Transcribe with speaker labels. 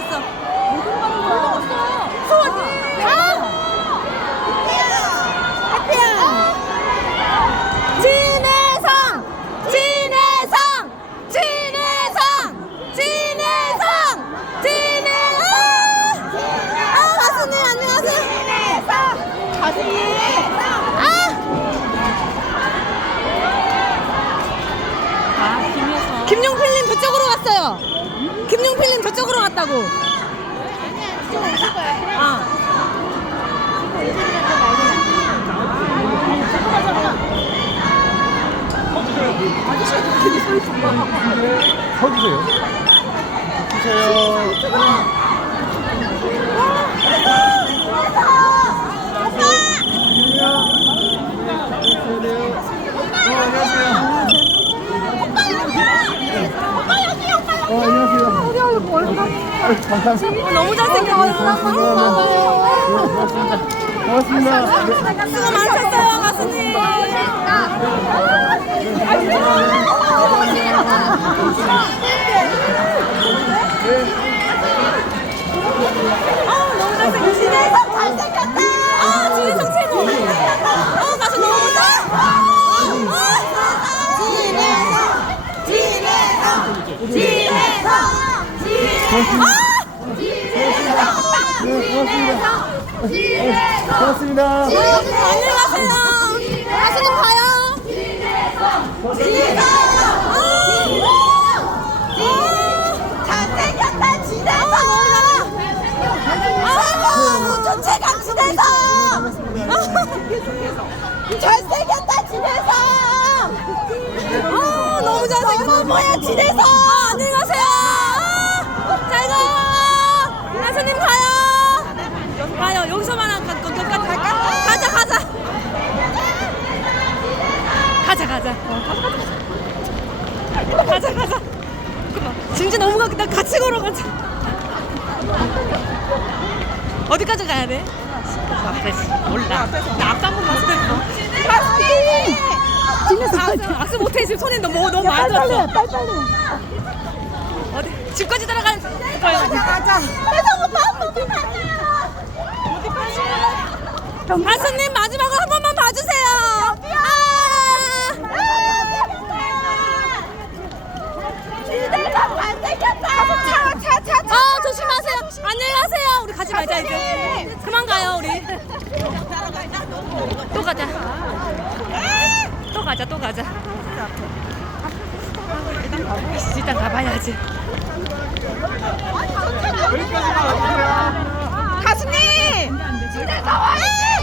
Speaker 1: 왔어. 자신이 진해성. 아! 진해성. 진해성. 진해성. 진해성. 진해. 아! 아, 김용필님 저쪽으로 갔다고. 아.
Speaker 2: 서주세요. 주세요. 어, 안녕하세요.
Speaker 1: 어, 너무 잘생겼어요.
Speaker 2: 고맙습니다.
Speaker 1: 수고 많으셨어요, 가수님. 아, 너무 잘생겼어. 잘생겼다. 아, 진성 최고. 어, 가수 너무 잘해. 집에서, 집에서,
Speaker 2: 네, 고맙습니다.
Speaker 1: 안녕히 가세요. 가수님 봐요.
Speaker 3: 잘생겼다 아이고 잘생겼다 집에서
Speaker 1: 아, 너무 잘생겼어.
Speaker 3: 뭐야 집에서
Speaker 1: 아, 안녕히 가세요. 아, 잘 가수님 가요. 가요. 여기서만 한 건, 끝까지 갈까? 가자, 가자. 가자, 가자. 어, 가자, 가자. 가자, 가자. 잠깐만. 진짜 너무 가, 나 같이 걸어가자. 어디까지 가야 돼? 아, 몰라. 나 앞에 한번 봤을 때. 악수, 악수 못해 지금 손에 너무 너무 많이 들었어.
Speaker 3: 빨리 빨리
Speaker 1: 어디 집까지 따라가는 거야.
Speaker 3: 가자 혜성 오빠 한 번만
Speaker 1: 가수님 마지막으로 한 번만 봐주세요. 아,
Speaker 3: 집에서 잘생겼다 차차차
Speaker 1: 아 조심하세요. 안녕히 가세요. 우리 가지 말자 이제. 그만 가요 우리. 또 가자. 또 가자 또 가자. 일단 가봐야지.
Speaker 2: 여기까지만 갈게요.